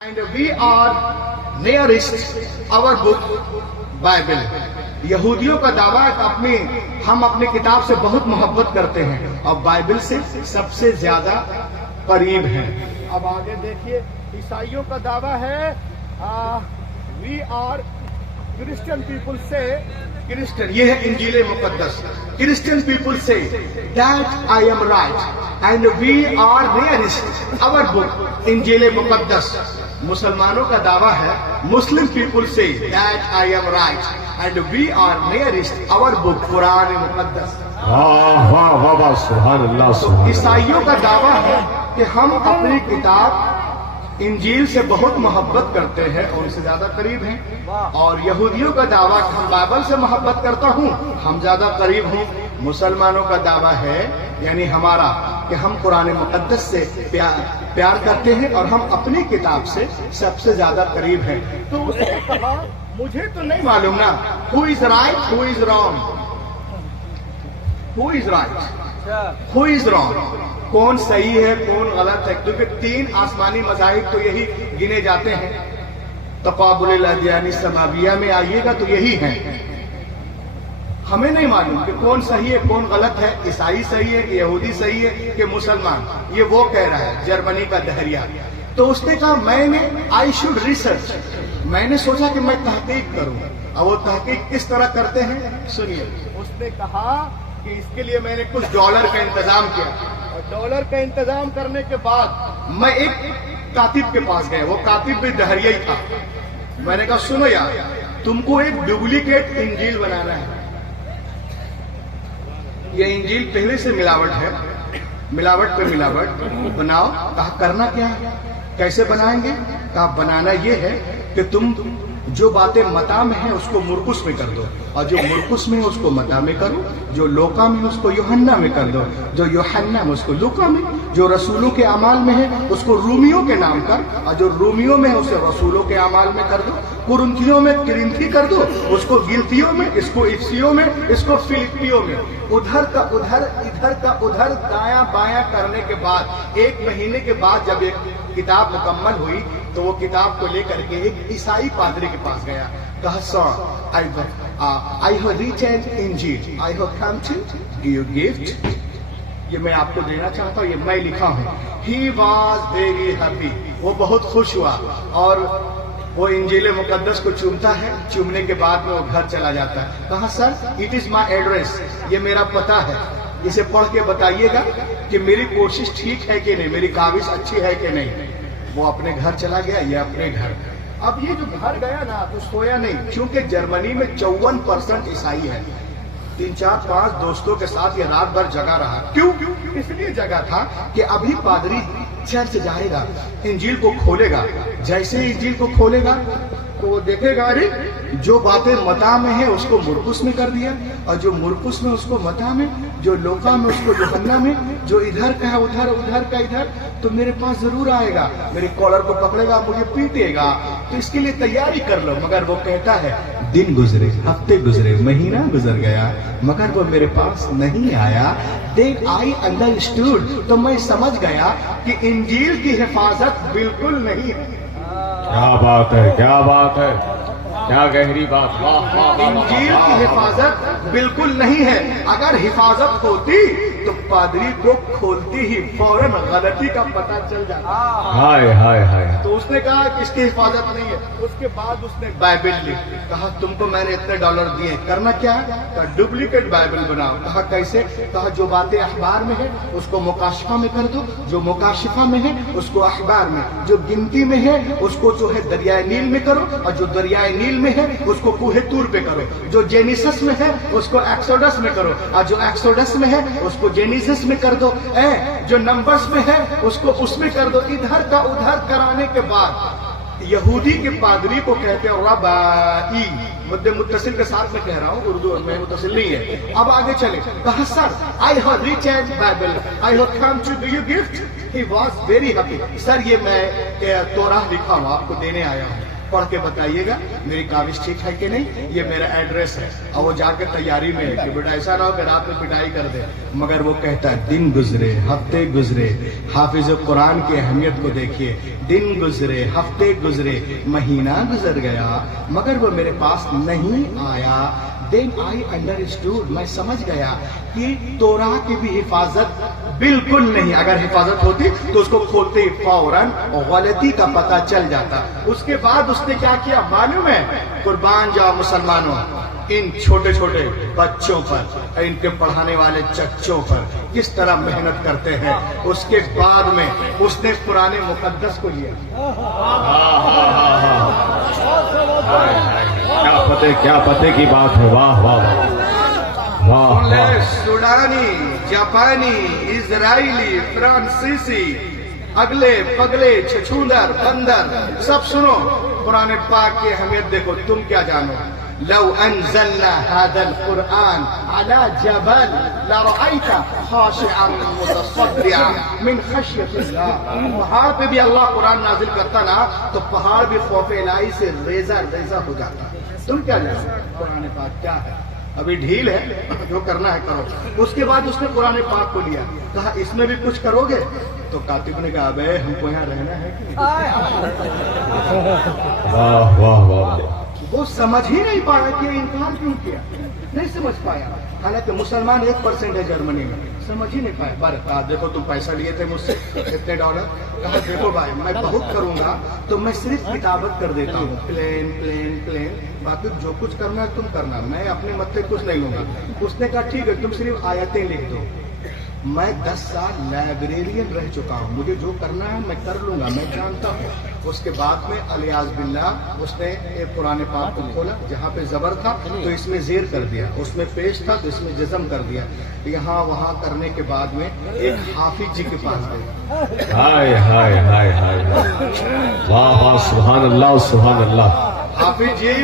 And we are nearest our book Bible. यहूदियों का दावा है कि हम अपनी किताब से बहुत मोहब्बत करते हैं और बाइबल से सबसे ज्यादा करीब हैं। अब आगे देखिए, ईसाइयों का दावा है we are Christian people say Christian, ये है इंजील मुकद्दस। Christian people say that I am right and we are nearest our book इंजील मुकद्दस। मुसलमानों का दावा है Muslim people say that I am right and we are nearest our book कुरान मुकद्दस। वाह वाह वाह वाह, सुभान अल्लाह सुभान अल्लाह। ईसाइयों का दावा है कि हम अपनी किताब इंजील से बहुत मोहब्बत करते हैं और उनसे ज्यादा करीब हैं। और यहूदियों का दावा कि हम बाइबल से मोहब्बत करता हूँ, हम ज्यादा करीब हूँ। मुसलमानों का दावा है यानी हमारा कि हम कुरान मुकद्दस से प्यार करते हैं और हम अपनी किताब से सबसे ज्यादा करीब हैं। तो उसने कहा मुझे तो नहीं मालूम ना who is right who is wrong, who is right who is wrong, कौन सही है कौन गलत है, क्योंकि तीन आसमानी मज़ाहिब तो यही गिने जाते हैं। तक़ाबुल अदियानी समाविया में आइएगा तो यही है। हमें नहीं मालूम कि कौन सही है कौन गलत है, ईसाई सही है कि यहूदी सही है कि मुसलमान, ये वो कह रहा है जर्मनी का दहरिया। तो उसने कहा आई शुड रिसर्च, मैंने सोचा कि मैं तहकीक करूं। और वो तहकीक किस तरह करते हैं सुनिए। उसने कहा कि इसके लिए मैंने कुछ डॉलर का इंतजाम किया और डॉलर का इंतजाम करने के बाद मैं एक कातिब के पास गया, वो कातिब भी दहरिया ही था। मैंने कहा सुनो यार, तुमको एक डुप्लीकेट इंजील बनाना है। ये इंजील पहले से मिलावट है, मिलावट पे मिलावट बनाओ। कहा करना क्या है, कैसे बनाएंगे? कहा बनाना ये है कि तुम जो बातें मता में है उसको मुरकुस में कर दो, और जो मुरकुस में है उसको मता में करो, जो लोका में उसको यूहन्ना में कर दो, जो यूहन्ना में उसको लूका में, जो रसूलों के अमाल में है उसको रूमियों के नाम कर, और जो रूमियों में है उसे रसूलों के अमाल में कर दो। कुरिन्थियों में किरिन्थी कर दो, उसको गिलतियों में, इसको इफ्सियों में, इसको फिलिपियों में। उधर का उधर इधर का उधर दायां बायां करने के बाद एक महीने के बाद जब एक किताब मुकम्मल हुई तो वो किताब को लेकर के एक ईसाई पादरी के पास गया। कहा सर आई हैव रीटेन इंजील, I have come to give you gift, ये मैं आपको देना चाहता हूँ, ये मैं लिखा हूँ। ही वॉज वेरी हैप्पी, वो बहुत खुश हुआ और वो इंजील मुकद्दस को चूमता है। चूमने के बाद में वो घर चला जाता है। कहा sir it is my address, ये मेरा पता है, इसे पढ़ के बताइएगा कि मेरी कोशिश ठीक है कि नहीं, मेरी काविश अच्छी है कि नहीं। वो अपने घर चला गया, ये अपने घर। अब ये जो घर गया ना तो सोया नहीं, क्योंकि जर्मनी में 54% ईसाई है। 3-4-5 दोस्तों के साथ ये रात भर जगा रहा। क्यों? इसलिए जगा था कि अभी पादरी चर्च जाएगा, इंजील को खोलेगा। जैसे ही इंजील को खोलेगा तो वो देखेगा अरे जो बातें मता में है उसको मुरकुस में कर दिया, और जो मुरकुस में उसको मता में, जो लोका में उसको यूहन्ना में, जो इधर का है उधर, उधर का इधर, तो मेरे पास जरूर आएगा, मेरे कॉलर को पकड़ेगा, मुझे पीटेगा। तो इसके लिए तैयारी कर लो। मगर वो कहता है दिन गुजरे, हफ्ते गुजरे, महीना गुजर गया, मगर वो मेरे पास नहीं आया। देन आई अंडरस्टूड, तो मैं समझ गया कि इंजील की हिफाजत बिल्कुल नहीं है। क्या बात है, क्या बात है, क्या गहरी बात। वाह वाह वाह। इंजील की हिफाजत बिल्कुल नहीं है। अगर हिफाजत होती तो पादरी को खोलती ही फौरन गलती का पता चल जाता। हाय हाय हाय। तो उसने कहा कि इसकी हिफाजत नहीं है। उसके बाद उसने बाइबल ली। कहा तुमको मैंने इतने डॉलर दिए, करना क्या है? कहा डुप्लीकेट बाइबल बनाओ। कहा कैसे? कहा जो बातें अखबार में है उसको मुकाशिफा में कर दो, जो मुकाशिफा में है उसको अखबार में, जो गिनती में है उसको जो है दरियाए नील में करो, और जो दरियाए नील में है उसको कूहे तूर पे करो, जो जेनिसस में है उसको एक्सोडस में करो, और जो एक्सोडस में है उसको जेनिसिस में कर दो, जो नंबर्स में है उसको उसमें कर दो। इधर का उधर कराने के बाद यहूदी के पादरी को कहते हैं रबाई, मध्य मुत्तसिल के साथ में कह रहा हूँ, उर्दू में मुत्तसिल नहीं है। अब आगे चले। कहा sir I have written Bible, I have come to give you gift. He was very happy. Sir ये मैं तोराह लिखा हूँ, आपको देने आया हूँ। पढ़ के बताइएगा मेरी काबिज ठीक है कि नहीं, ये मेरा एड्रेस है। और वो जाकर तैयारी में है कि बेटा ऐसा ना हो कि रात में पिटाई कर दे। मगर वो कहता है दिन गुजरे हफ्ते गुजरे, हाफिज कुरान की अहमियत को देखिए, दिन गुजरे हफ्ते गुजरे, महीना गुजर गया मगर वो मेरे पास नहीं आया। Then I understood, मैं समझ गया कि तोरा की भी हिफाजत बिल्कुल नहीं, अगर हिफाजत होती तो उसको खोलते ही फौरन गलती का पता चल जाता। उसके बाद उसने क्या किया मालूम है? कुर्बान जाओ मुसलमानों इन छोटे छोटे बच्चों पर, इनके पढ़ाने वाले चच्चों पर किस तरह मेहनत करते हैं। उसके बाद में उसने पुराने मुकद्दस को लिया। क्या पते की बात है, वाह वाह वाह वाह। सूडानी, जापानी, इजराइली, फ्रांसीसी, अगले पगले, छछूंदर, बंदर, सब सुनो कुरान पाक की अहमियत देखो। तुम क्या जानो? लौ अंज़लना हादल कुरआन अला जबल लरअयता खाशिअन मुतसद्दिअन मिन खश्यतिल्लाह। पहाड़ पे भी अल्लाह कुरान नाजिल करता ना तो पहाड़ भी खौफ इलाही से रेजा रेजा हो जाता। तुम क्या जानो कुरान पाक क्या है? अभी ढील है, जो करना है करो। उसके बाद उसने कुरान पाक को लिया, कहा इसमें भी कुछ करोगे? तो कातिब ने कहा अबे हमको यहाँ रहना है कि? वाह वाह वाह। वो समझ ही नहीं पाया कि इनकार क्यों किया, नहीं समझ पाया। हालांकि मुसलमान 1% है जर्मनी में, समझ ही नहीं पाया। बार कहा देखो तुम पैसा लिए थे मुझसे इतने डॉलर, कहा देखो भाई मैं बहुत करूंगा तो मैं सिर्फ किताबत कर देता हूँ, प्लेन प्लेन प्लेन, बाकी जो कुछ करना है तुम करना, मैं अपने मत से कुछ नहीं लूंगा। उसने कहा ठीक है तुम सिर्फ आयतें लिख दो। मैं 10 साल लाइब्रेरियन रह चुका हूँ, मुझे जो करना है मैं कर लूंगा, मैं जानता हूँ। उसके बाद में अलियाज बिल्लाह उसने एक पुराने पाक को खोला, जहाँ पे जबर था तो इसमें जेर कर दिया, उसमें पेश था तो इसमें जज़म कर दिया। यहाँ वहाँ करने के बाद में एक हाफिज जी के पास गए। हाय हाय हाय हाय, वाह वाह, सुभान अल्लाह सुभान अल्लाह। हाफिज जी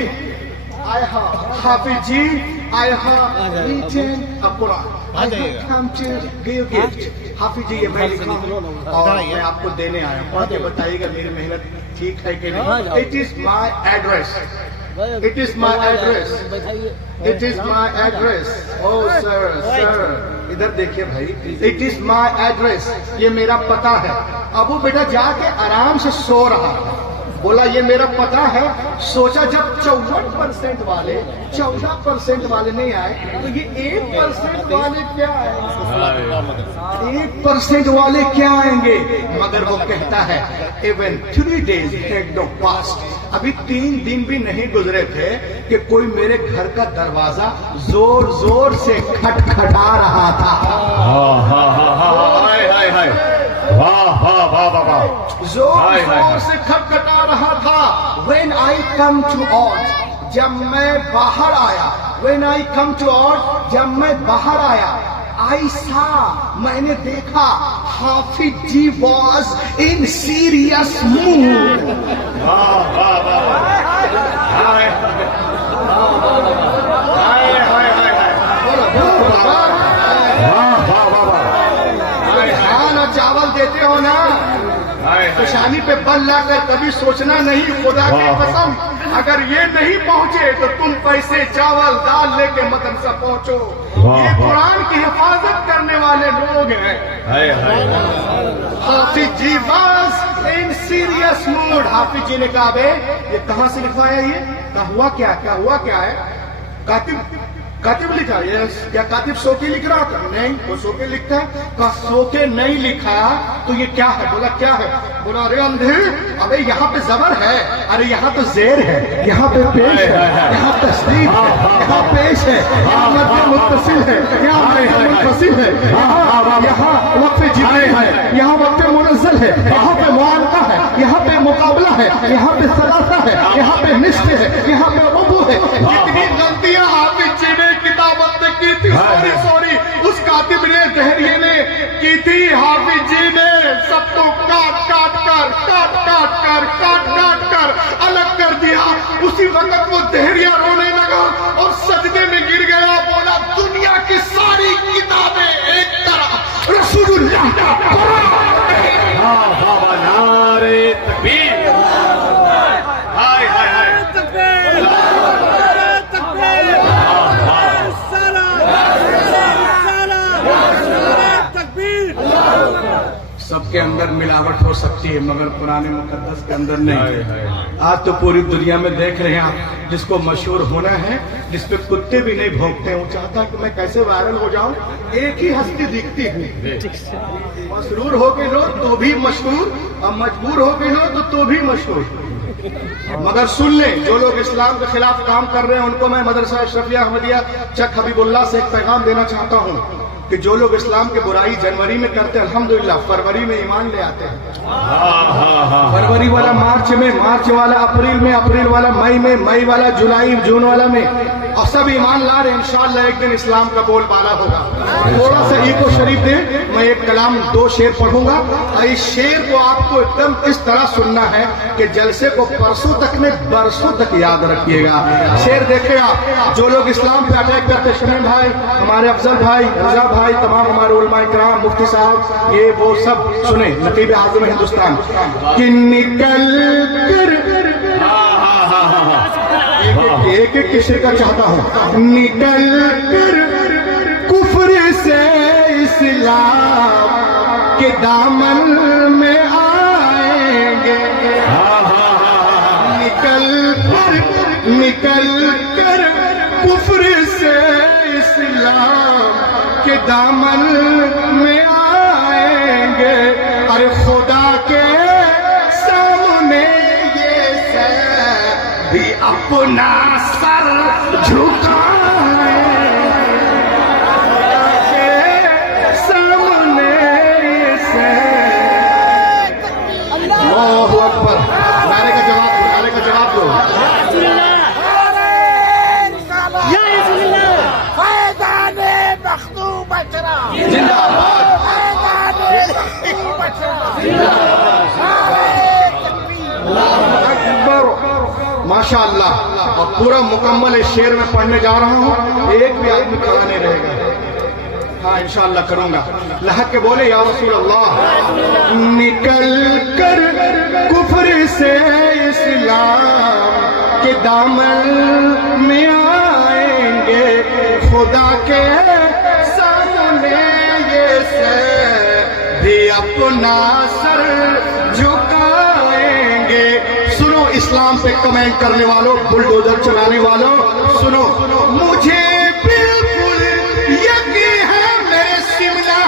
हाफिज जी I have written a Quran. I have come to give gift. हाफिज जी ये मैं लिखा हूँ और मैं आपको देने आया हूँ, पढ़ के बताइएगा मेरी मेहनत ठीक है कि नहीं। It is my address. It is my address. It is my address. Oh sir, sir. इधर देखिए भाई, It is my address. ये मेरा पता है। अब वो बेटा जाके आराम से सो रहा है, बोला ये मेरा पता है। सोचा जब 54% वाले 14% वाले नहीं आए तो ये 1% वाले क्या आएंगे? 1% वाले क्या आएंगे? मगर वो कहता है even 3 days had not passed. अभी 3 दिन भी नहीं गुजरे थे कि कोई मेरे घर का दरवाजा जोर जोर से खटखटा रहा था। वाह वाह वाह वाह वाह, जोर जोर से खटखटा रहा था। When I come to out, जब मैं बाहर आया, When I come to out, जब मैं बाहर आया, I saw, मैंने देखा, हाफिज जी was in serious mood. वाह वाह वाह, हाय हाय हाय हाय, चावल देते हो ना, पेशानी पे बल लाकर कभी सोचना नहीं, खुदा की कसम अगर ये नहीं पहुंचे तो तुम पैसे चावल दाल लेके मदरसा पहुंचो। ये कुरान की हिफाजत करने वाले लोग हैं। हाफिज जी बस इन सीरियस मूड। हाफिज जी ने कहा बे ये कहाँ से लिखवाया, ये क्या हुआ, क्या हुआ क्या है? कातिब लिखा, यस। क्या कातिब सो के लिख रहा था? नहीं, वो सो के लिखता है। कहा सो के नहीं लिखा तो ये क्या है? बोला क्या है? बोला अरे अंधे, अबे यहाँ पे जबर है, अरे यहाँ तो जेर है, यहाँ पे पेश है, यहाँ तस्दीक है, यहाँ पेश है, यहाँ मध्य मुत्तसिल है, यहाँ मध्य मुनफसिल है, यहाँ वक्फ जिब्री है, यहाँ वक्फ मुनज़्ज़ल है, यहाँ पे मुआनका है, यहाँ पे मुकाबला है, यहाँ पे सलासा है, यहाँ पे निश्च है, यहाँ पे वज़ू है। कितनी गलतियां हाफिज जी ने किताबत में की थी, सॉरी उस कातिब ने, दहरिये ने की थी। हाफिज जी ने सबको काट कर अलग कर दिया। उसी वक्त वो दहरिया रोने लगा और सजदे में गिर गया। बोला दुनिया की सारी किताबें एक तरफ, रसूलुल्लाह का कुरान। नारे तकबीर, हाय हाय के अंदर मिलावट हो सकती है मगर कुरान मुकद्दस के अंदर नहीं। आज तो पूरी दुनिया में देख रहे हैं आप, जिसको मशहूर होना है, जिस पे कुत्ते भी नहीं भौंकते हैं, वो चाहता है कि मैं कैसे वायरल हो जाऊं। एक ही हस्ती दिखती है, मशहूर हो गए लो तो भी मशहूर, और मजबूर हो गए लो तो भी मशहूर। मगर सुन लें, जो लोग इस्लाम के खिलाफ काम कर रहे हैं उनको मैं मदरसा अशरफिया अहमदिया चक हबीबुल्लाह से एक पैगाम देना चाहता हूं कि जो लोग इस्लाम की बुराई जनवरी में करते हैं, अल्हम्दुलिल्लाह फरवरी में ईमान ले आते हैं। फरवरी वाला मार्च में, मार्च वाला अप्रैल में, अप्रैल वाला मई में, मई वाला जुलाई, जून वाला में, और सब ईमान ला रहे हैं। इंशाअल्लाह एक दिन इस्लाम का बोलबाला होगा। थोड़ा सा ईको शरीफ दे, मैं एक कलाम 2 शेर पढ़ूंगा, और इस शेर को आपको एकदम इस तरह सुनना है कि जलसे को परसों तक में बरसों तक याद रखिएगा। शेर देखे आप, जो लोग इस्लाम पे अटैक करते, शमीम भाई, हमारे अफजल भाई, रजा भाई, तमाम हमारे उलमा इकराम, मुफ्ती साहब, ये वो सब सुने, नकीब आज़म हिंदुस्तान कि निकल कर एक एक शेर का चाहता हूँ, निकल कर कुफ्र से इस्लाम के दामन में आएंगे, निकल कर कुफ्र से इस्लाम के दामन में आएंगे। अरे खुदा के सामने ये सर भी अपना सर झुकाएंगे, सामने ये सर। अल्लाहु अकबर। नारे का जवाब दो। माशाअल्लाह। और पूरा मुकम्मल इस शेर में पढ़ने जा रहा हूँ, एक भी आदमी खड़ा नहीं रहेगा। हाँ इंशाअल्लाह करूंगा। लहक के बोले या रसूल अल्लाह, निकल कर कुफ्र से इस्लाम के दामन में आएंगे, खुदा के सामने ये सर भी अपना सर झुकाएंगे। सुनो इस्लाम पे कमेंट करने वालों, बुलडोजर चलाने वालों, सुनो, मुझे बिल्कुल यकीन है मेरे शिमला,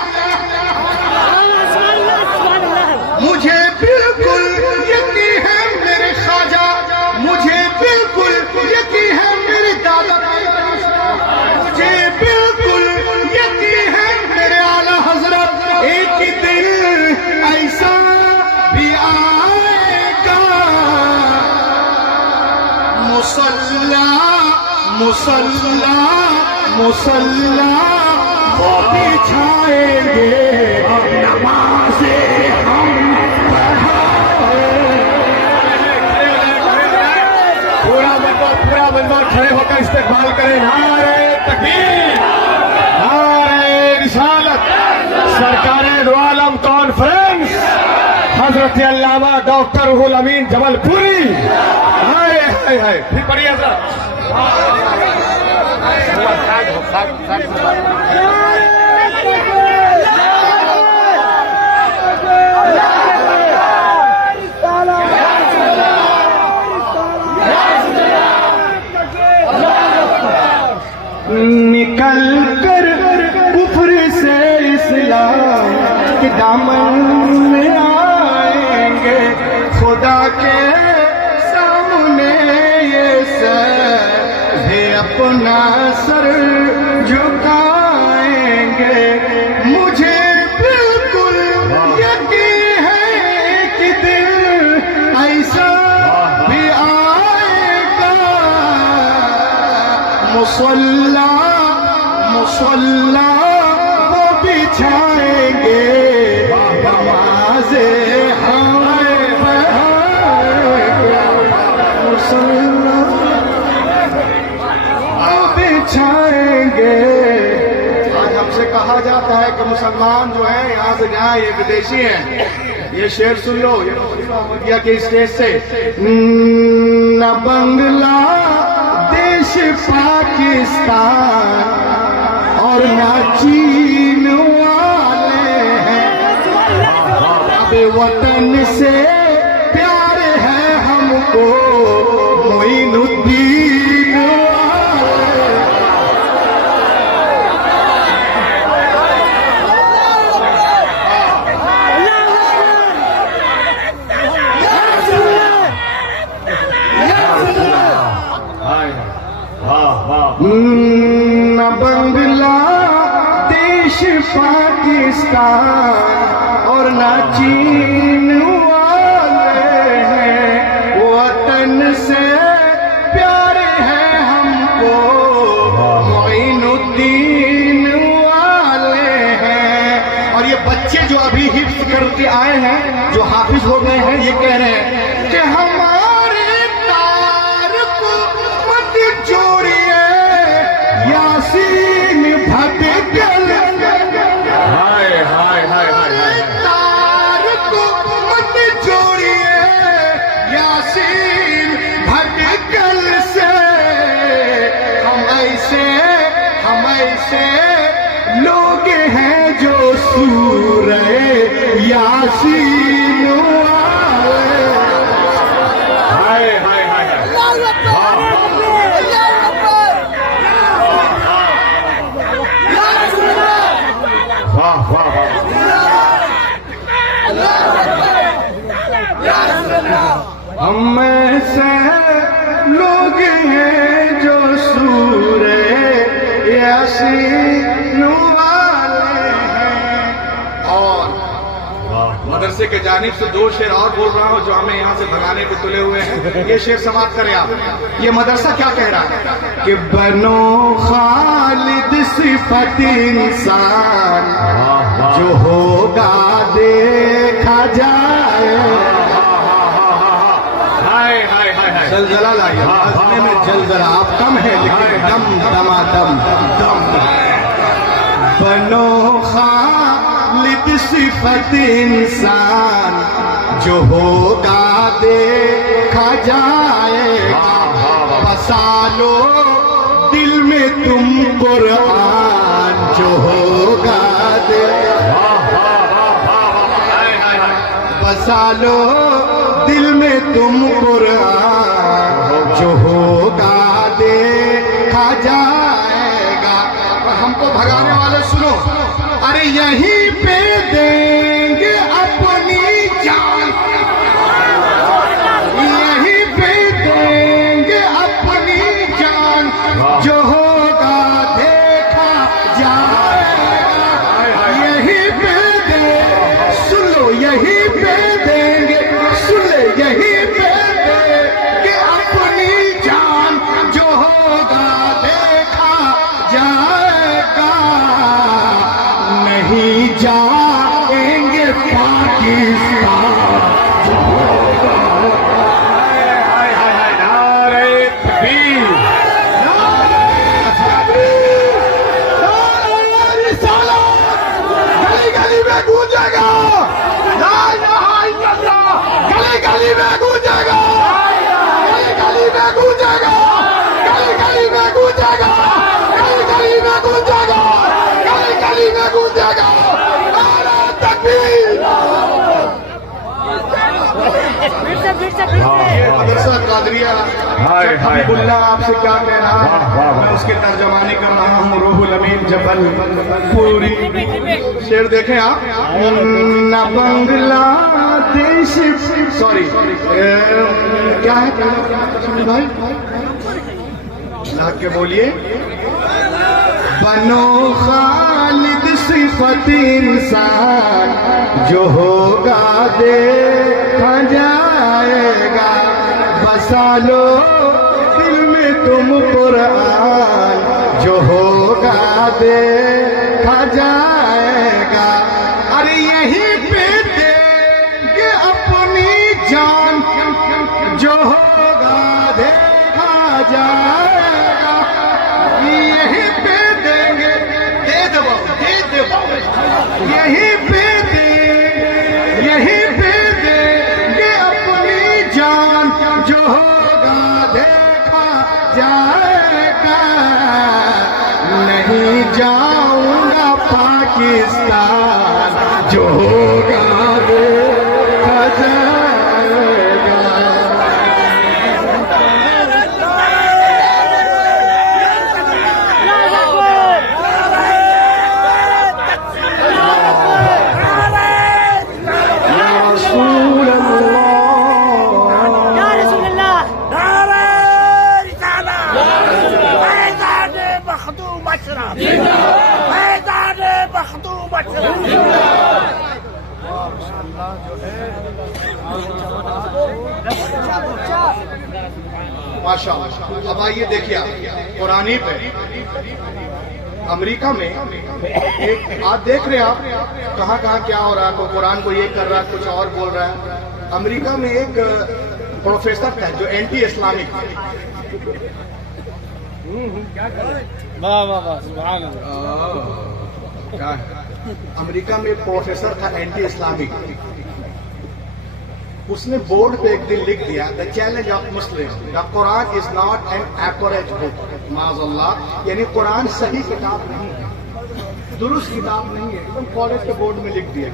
मुझे बिल्कुल यकीन है मेरे ख्वाजा, मुझे बिल्कुल यकीन है मेरे दादा, मुझे बिल्कुल यकीन है मेरे आला हजरत, एक ही दिन ऐसा भी आएगा, मुसल्ला मुसल्ला मुसल्ला वो बिछाएंगे, नमाज़े हम पूरा बंदा खड़े होकर इस्तेमाल करें। नारे तकबीर, नारे रिसालत। सरकारे दो आलम कॉन्फ्रेंस हजरत अल्लामा डॉक्टर रुहुल अमीन जबलपुरी। हाय हाय हाय, फिर पढ़िए हजरत। निकल कर कुफ्र से इस्लाम के दामन में आएंगे, खुदा के सामने ये सर भी अपना सर झुकाएंगे। मुझे बिल्कुल यकीन है कि दिन ऐसा भी आएगा, मुसल्ला मुसल्ला वो बिछाएंगे, नमाज़े हम मुसल्ला वो बिछाएंगे। आज हमसे कहा जाता है कि मुसलमान जो है यहाँ से जाए, ये विदेशी हैं। ये शेर सुन लो, ये अहमदिया के स्टेज से, न बंगला देश पाकिस्तान और न चीन वाले हैं, बे वतन से प्यार है हमको मोइनुद्दीन न बांग्लादेश पाकिस्तान और न चीन वाले हैं, वतन से प्यार है हमको मोइनुद्दीन वाले हैं। और ये बच्चे जो अभी हिफ्ज करके आए हैं, जो हाफिज हो गए हैं, ये कह रहे हैं कि हमारे तार को मत जोड़िए यासीन भटकल, हाय हाय हाय हाय हाय। तार को मत जोड़िए यासीन भटकल से। हम ऐसे लोग हैं जो सूरह यासीन वाले। हाय हाय हाय हाय। वाह वाह वाह। हम ऐसे लोग हैं जो सूरह यासीन वाले हैं। और मदरसे के जानिब से दो शेर और बोल रहा हूँ जो हमें यहाँ से भगाने को तुले हुए हैं। ये शेर समाप्त करें आप। ये मदरसा क्या कह रहा है कि बनो खालिद सिफत इंसान जो होगा देखा जाए। हाय हाय हाय हाय। जलजला लाइए, आजमे में जलजला। आप कम है लेकिन दम दमादम दम। बनो खालिद सिफत इंसान जो होगा देखा जाएगा। बसा लो दिल में तुम कुरान जो होगा बसा लो दिल में तुम कुरान जो होगा देखा जाएगा। हमको भगाने वाले सुनो, अरे यहीं पे देंगे अपनी जान, यहीं पे देंगे अपनी जान जो होगा देखा जाएगा। यहीं पे दे सुन लो, यहीं पे देंगे, सुन ले, यहीं पे देंगे अपनी जान जो होगा देखा जाएगा। नहीं जाएंगे पाकिस्तान जो होगा। हाय हाय हाय। नारे तकबीर। गली गली में गूंजेगा ला इलाहा इल्लल्लाह, गली गली में गूंजेगा, गली गली में गूंजेगा, गली गली में गूंजेगा, गली गली में गूंजेगा, गली गली में गूंजेगा। नारे तकबीर। ये मदरसा कादरिया हाय हाय। हबीबुल्लाह आपसे क्या कह रहा वाह, वाह, है, वाह। मैं उसके तर्जमानी कर रहा हूँ। रूहुल अमीन जबल पूरी शेर देखें आप। न बांग्लादेश, सॉरी क्या है भाई, ला के बोलिए। बनो खालिद सिफत इंसान जो होगा देखा जाएगा। बसा लो दिल में तुम कुरान जो होगा देखा जाएगा। अरे यहीं पे देंगे अपनी जान जो होगा देखा जाएगा। यहीं पे देंगे, दे दो यहीं पे देंगे अपनी जान जो होगा देखा जाएगा। नहीं जाऊंगा पाकिस्तान जो होगा देखा میدان مخدومت ماشاء اللہ. اب آئیے دیکھیے آپ قرآن پہ امریکہ میں ایک آپ دیکھ رہے ہیں آپ کہاں کہاں کیا ہو رہا ہے. کوئی قرآن کو یہ کر رہا ہے, کچھ اور بول رہا ہے. امریکہ میں ایک پروفیسر تھا جو اینٹی اسلامک امریکہ میں پروفیسر تھا اینٹی اسلامک. اس نے بورڈ پہ ایک دن لکھ دیا دا چیلنج آف مسلم دا قرآن is not an accurate book. معاذ اللہ, یعنی قرآن صحیح کتاب نہیں ہے, درست کتاب نہیں ہے. ایک دم کالج کے بورڈ میں لکھ دیا.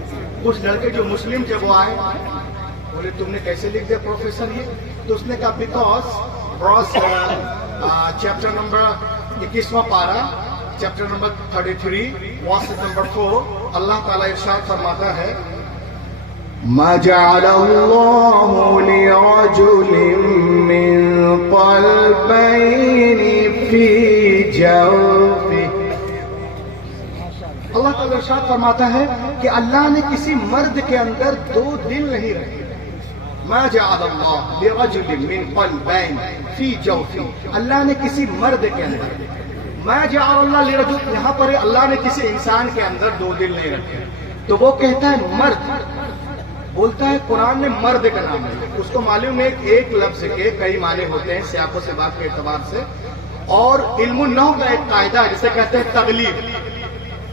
کچھ لڑکے جو مسلم جب وہ آئے بولے تم نے کیسے لکھ دیا پروفیسر یہ؟ تو اس نے کہا بیکاز چیپٹر نمبر 21واں پارہ چیپٹر نمبر 33 واسط نمبر 4 اللہ تعالیٰ ارشاد فرماتا ہے ما جعل اللہ لرجل من قلبین فی جوفہ. اللہ تعالیٰ ارشاد فرماتا ہے کہ اللہ نے کسی مرد کے اندر دو دل نہیں رکھے. ما جعل اللہ لرجل من قلبین فی جوفہ, اللہ نے کسی مرد کے اندر. ما جعل اللہ لرجل, یہاں پر اللہ نے کسی انسان کے اندر دو دل نہیں رکھے. تو وہ کہتا ہے مرد, بولتا ہے قرآن نے مرد کا نام ہے. اس کو معلوم ہے ایک لفظ کے کئی معنی ہوتے ہیں سیاق و سباق کے اعتبار سے. اور علم النحو کا ایک قاعدہ ہے جسے کہتے ہیں تغلیب.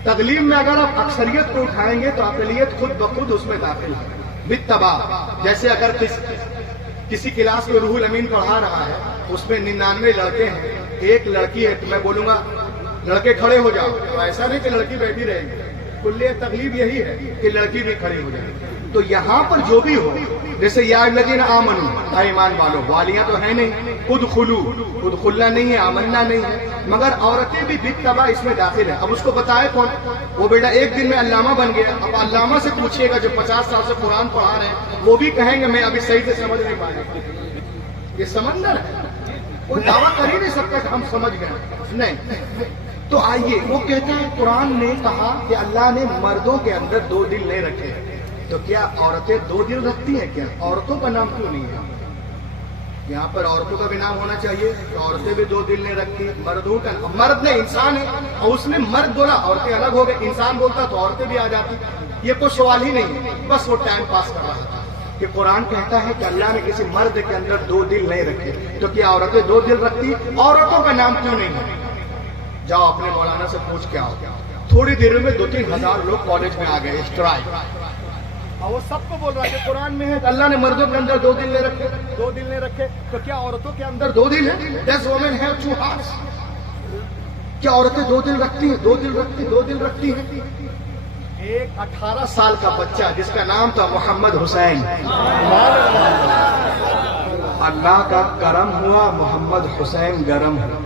تغلیب میں اگر آپ اکثریت کو اٹھائیں گے تو اقلیت خود بخود اس میں داخل ہے بالتبع. جیسے اگر کسی کلاس میں روح الامین پڑھا رہا ہے, اس میں 99 لڑکے ہیں, ایک لڑکی ہے, تو میں بولوں گا لڑکے کھڑے ہو جاؤ. تو ایسا نہیں کہ لڑکی بیٹھی رہے گی. کلیہ تغلیب یہی ہے کہ لڑکی بھی کھڑی ہو جائے. تو یہاں پر جو بھی ہو, جیسے یا الذین آمنوا, اے ایمان والو, والیاں تو ہیں نہیں, خود خلا نہیں ہے, آمنا نہیں ہے, مگر عورتیں بھی بالتبع اس میں داخل ہیں. اب اس کو بتائے کون؟ وہ بیٹا ایک دن میں علامہ بن گیا. اب علامہ سے پوچھیے گا جو 50 سال سے قرآن پڑھا رہے ہیں, وہ بھی کہیں گے میں ابھی صحیح سے سمجھ نہیں پایا. یہ سمندر ہے, کوئی دعویٰ کر ہی نہیں سکتا کہ ہم سمجھ گئے نہیں. تو آئیے, وہ کہتا ہے قرآن نے کہا کہ اللہ نے مردوں کے اندر دو دل نہیں رکھے. تو کیا عورتیں دو دل رکھتی ہیں کیا؟ عورتوں کا نام کیوں نہیں ہے؟ یہاں پر عورتوں کا بھی نام ہونا چاہیے. تو عورتیں بھی دو دل نہیں رکھتی. مردوں کا, مرد نے انسان ہے اور اس نے مرد بولا, عورتیں الگ ہو گئے. انسان بولتا تو عورتیں بھی آ جاتی. یہ کوئی سوال ہی نہیں ہے, بس وہ ٹائم پاس کر رہا تھا. کہ قرآن کہتا ہے کہ اللہ نے کسی مرد کے اندر دو دل نہیں رکھے. تو کیا عورتیں دو دل رکھتی؟ عورتوں کا نام کیوں نہیں ہے؟ جاؤ اپنے مولانا سے پوچھ کے آؤ. تھوڑی دیر میں 2-3 ہزار لوگ کالج میں آ گئے اسٹرائک, اور وہ سب کو بول رہا ہے کہ قرآن میں ہے کہ اللہ نے مردوں کے اندر دو دل نہیں رکھے, دو دل نہیں رکھے. تو کیا عورتوں کے اندر دو دل ہیں؟ Does women have two hearts? کیا عورتیں دو دل رکھتی ہیں؟ دو دل رکھتی ہیں. ایک 18 سال کا بچہ جس کا نام تھا محمد حسین, اللہ کا کرم ہوا, محمد حسین گرم ہوا.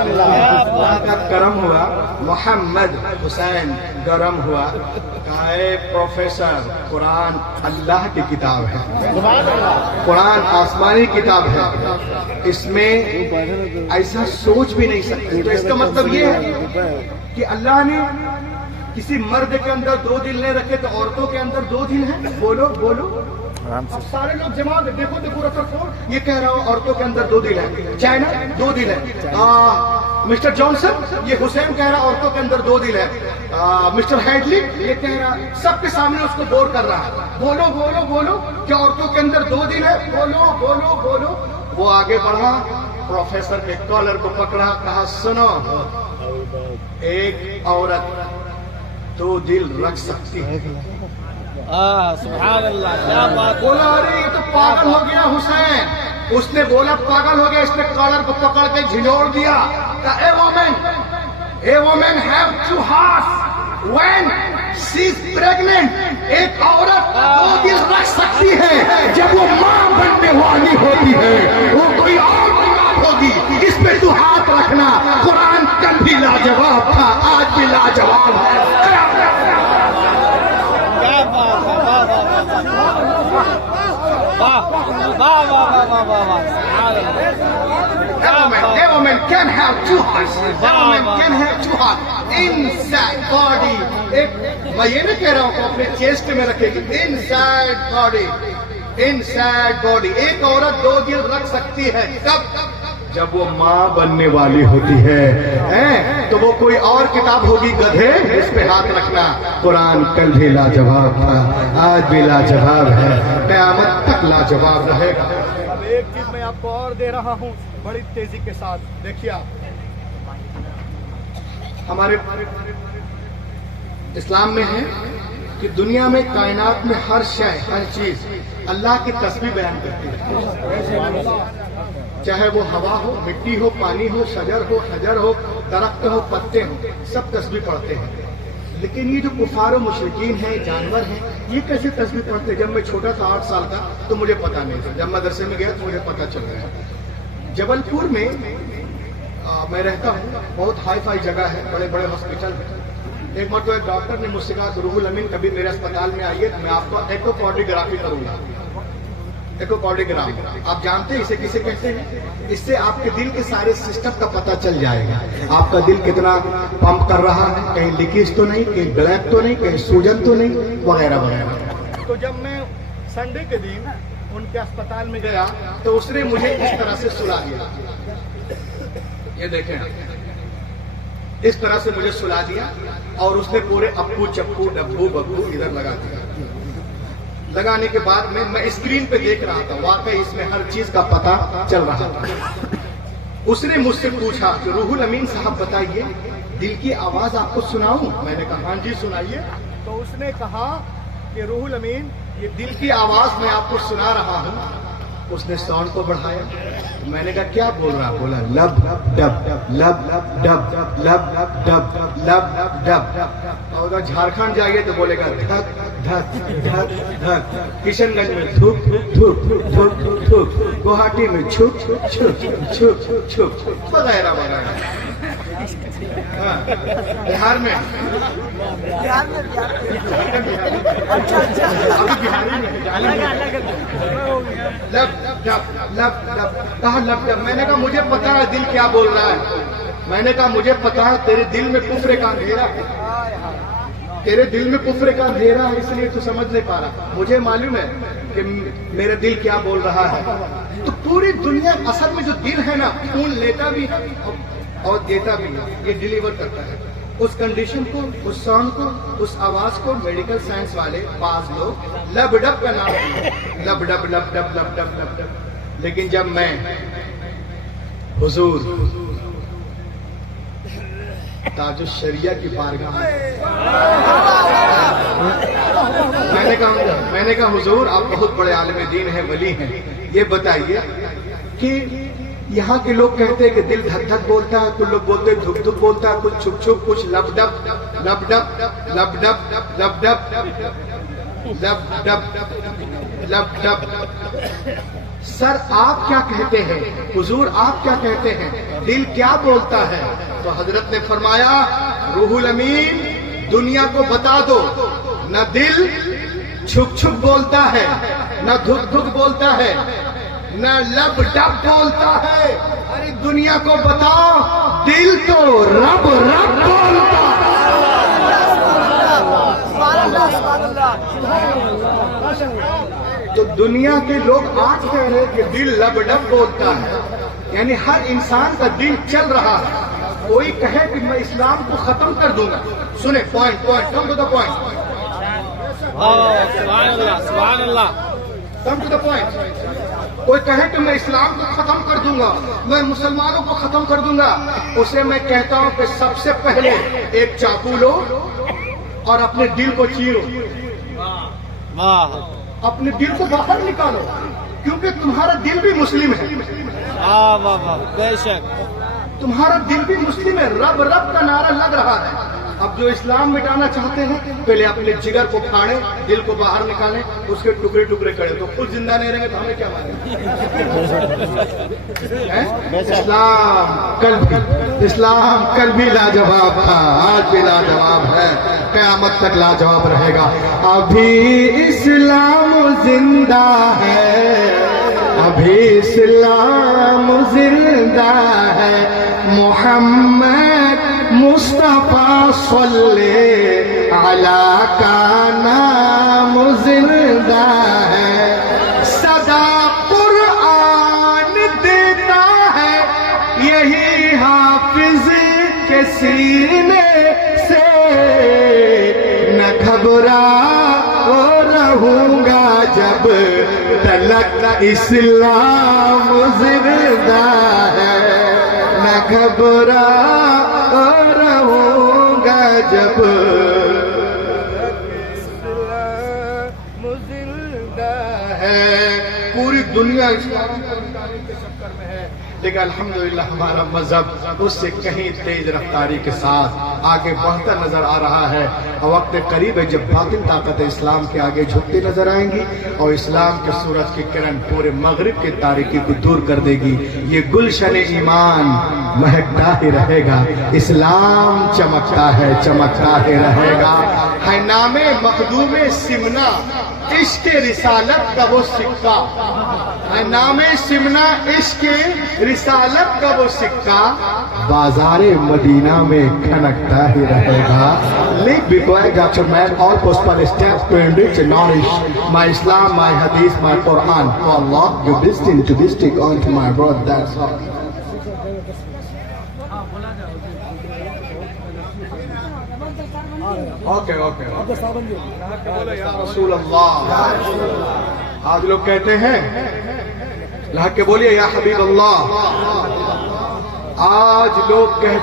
اللہ کا کرم ہوا, محمد حسین گرم ہوا. کہا اے پروفیسر, قرآن اللہ کی کتاب ہے, قرآن آسمانی کتاب ہے, اس میں ایسا سوچ بھی نہیں سکتے. تو اس کا مطلب یہ ہے کہ اللہ نے کسی مرد کے اندر دو دل نہیں رکھے, تو عورتوں کے اندر دو دل ہیں. بولو. اب سارے لوگ جمع, دیکھو رقم, یہ کہہ رہا ہوں عورتوں کے اندر دو دل ہے. چائنا دو دل ہے. مسٹر جانسن یہ حسین کہہ رہا عورتوں کے اندر دو دل ہے. مسٹر ہیڈلی یہ کہہ رہا, سب کے سامنے اس کو بور کر رہا ہے. بولو کہ عورتوں کے اندر دو دل ہے. بولو. وہ آگے بڑھا, پروفیسر کے کالر کو پکڑا, کہا سنو, ایک عورت دو دل رکھ سکتی ہے. سبحان اللہ, کیا بات. بولا ارے یہ تو پاگل ہو گیا حسین. اس نے بولا پاگل ہو گیا. اس نے کالر کو پکڑ کے جھنجھوڑ دیا. A woman have two hearts when she is pregnant. ایک عورت دو دل رکھ سکتی ہے جب وہ ماں بننے والی ہوتی ہے. وہ کوئی اور بات ہوگی, اس پہ تو ہاتھ رکھنا. قرآن کل بھی لاجواب تھا, آج بھی لاجواب ہے. واہ वाह वाह वाह वाह वाह वाह सुभान अल्लाह A woman can have two hearts. A woman can have two hearts. Inside body. मैं ये नहीं कह रहा हूँ कि अपने चेस्ट में रखेगी. Inside body. Inside body. एक औरत दो दिल रख सकती है. कब? जब वो माँ बनने वाली होती है, तो वो कोई और किताब होगी गधे, इस पे हाथ रखना. कुरान कल भी लाजवाब था, आज भी लाजवाब है, क़यामत तक लाजवाब रहेगा. अब एक चीज मैं आपको और दे रहा हूँ बड़ी तेजी के साथ. देखिए आप, हमारे इस्लाम में है कि दुनिया में कायनात में हर शय, हर चीज अल्लाह की तस्बीह बयान करती है. चाहे वो हवा हो, मिट्टी हो, पानी हो, शजर हो, हजर हो, दरख्त हो, पत्ते हो, सब तस्बीह पढ़ते हैं. लेकिन ये जो कुफार और मुशरिकीन हैं, जानवर हैं, ये कैसे तस्बीह पढ़ते हैं? जब मैं छोटा था 8 साल का तो मुझे पता नहीं था. जब मदरसे में गया तो मुझे पता चल गया. जबलपुर में मैं रहता हूँ, बहुत हाई फाई जगह है, बड़े बड़े हॉस्पिटल है. एक मरतबा एक डॉक्टर ने मुझसे कहा कि रूहुल अमीन कभी मेरे अस्पताल में आइए तो मैं आपको एकोकार्डियोग्राफी करूंगा. एकोकार्डियोग्राम आप जानते हैं इसे किसे कहते हैं? इससे आपके दिल के सारे सिस्टम का पता चल जाएगा. आपका दिल कितना पंप कर रहा है, कहीं लीकेज तो नहीं, कहीं ब्लैक तो नहीं, कहीं सूजन तो नहीं, वगैरह वगैरह. तो जब मैं संडे के दिन उनके अस्पताल में गया तो उसने मुझे इस तरह से सुला दिया. ये देखें, इस तरह से मुझे सुला दिया और उसने पूरे अप्पू चप्पू डब्बू बब्बू इधर लगा दिया. लगाने के बाद में मैं स्क्रीन पे देख रहा था, वाकई इसमें हर चीज का पता चल रहा था. उसने मुझसे पूछा कि रूहुल अमीन साहब बताइए, दिल की आवाज आपको सुनाऊं? मैंने कहा हाँ जी सुनाइए. तो उसने कहा कि रूहुल अमीन ये दिल की आवाज मैं आपको सुना रहा हूं. उसने साउंड को बढ़ाया. मैंने कहा क्या बोल रहा? बोला लब डब लब डब लब डब लब डब. और झारखंड जाइए तो बोलेगा धक धक धक धक. किशनगंज में थूक थूक थूक थूक. गुवाहाटी में छुक छुक छुक छुक वगैरह वगैरह. बिहार में लब डब लब डब. कहा लब डब. मैंने कहा मुझे पता है दिल क्या बोल रहा है. मैंने कहा मुझे पता है तेरे दिल में कुफ्र का अंधेरा है, तेरे दिल में कुफ्र का अंधेरा है, इसलिए तू समझ नहीं पा रहा. मुझे मालूम है कि मेरा दिल क्या बोल रहा है. तो पूरी दुनिया असल में जो दिल है ना, खून लेता भी है और देता भी है, ये डिलीवर करता है. उस कंडीशन को, उस साउंड को, उस आवाज को मेडिकल साइंस वाले पास लोग लब डब का नाम दिए. लब डब लब डब लब डब लब डब. लेकिन जब मैं हुजूर ताजुश शरिया की बारगाह मैंने कहा हुजूर आप बहुत बड़े आलिम दीन हैं, वली हैं, ये बताइए कि यहाँ के लोग कहते हैं कि दिल धक धक बोलता है, कुछ लोग बोलते हैं धुक धुक बोलता है, कुछ छुक छुक, कुछ लब डब लब डब लब डब लब डब लब डब लब डब. सर आप क्या कहते हैं? हुजूर आप क्या कहते हैं? दिल क्या बोलता है? तो हजरत ने फरमाया रूहुल अमीन दुनिया को बता दो, न दिल छुक छुक बोलता है, न धुक धुक बोलता है, न लब डब बोलता है. अरे दुनिया को बताओ दिल तो रब रब बोलता है. तो दुनिया के लोग आज कह रहे हैं कि दिल लब डब बोलता है, यानी हर इंसान का दिल चल रहा है. कोई कहे कि मैं इस्लाम को खत्म कर दूंगा. सुने point come to the point. सुभान अल्लाह. Come to the point. कोई कहे कि मैं इस्लाम को खत्म कर दूंगा, मैं मुसलमानों को खत्म कर दूंगा, उसे मैं कहता हूं कि सबसे पहले एक चाकू लो और अपने दिल को चीरो. अपने दिल को बाहर निकालो, क्योंकि तुम्हारा दिल भी मुस्लिम है. बेशक तुम्हारा दिल भी मुस्लिम है. रब रब का नारा लग रहा है. अब जो इस्लाम मिटाना चाहते हैं पहले अपने जिगर को फाड़े, दिल को बाहर निकालें, उसके टुकड़े टुकड़े करें. तो खुद जिंदा नहीं रहेंगे तो हमें क्या मानेंगे? इस्लाम कल भी लाजवाब था, आज भी लाजवाब है, क़यामत तक लाजवाब रहेगा. अभी इस्लाम जिंदा है, بھی اسلام زندہ ہے، محمد مصطفیٰ صلی علیہ کا نام زندہ ہے، صدا قرآن دیتا ہے یہی حافظ کے سینے سے، نہ گھبرا رہوں گا جب تلک اسلام زندہ ہے، نہ گھبرا رہوں گا جب اسلام زندہ ہے۔ پوری دنیا اسلام کو نکالنے کے چکر میں ہے، لیکن الحمدللہ ہمارا مذہب اس سے کہیں تیز رفتاری کے ساتھ آگے بڑھتا نظر آ رہا ہے، اور وقت قریب ہے جب باطن طاقت اسلام کے آگے جھکتی نظر آئیں گی، اور اسلام کے سورج کی کرن پورے مغرب کی تاریکی کو دور کر دے گی۔ یہ گلشن ایمان مہکتا ہی رہے گا، اسلام چمکتا ہے، چمکتا ہی رہے گا۔ ہے نام مخدوم سمنا عشق رسالت کا وہ سکہ، ہے نام سمنا عشق رسالت کا وہ سکہ، بازار مدینہ میں کھنکتا ہی رہے گا۔ Live before Dr. Man all possible steps to enrich and nourish my Islam, my Hadith, my Quran. Oh Allah, you destined to be stick onto my broad, that's all. Okay. بولے یا رسول اللہ، آج لوگ کہتے ہیں لا کے بولیے یا حبیب اللہ، آج لوگ کہتے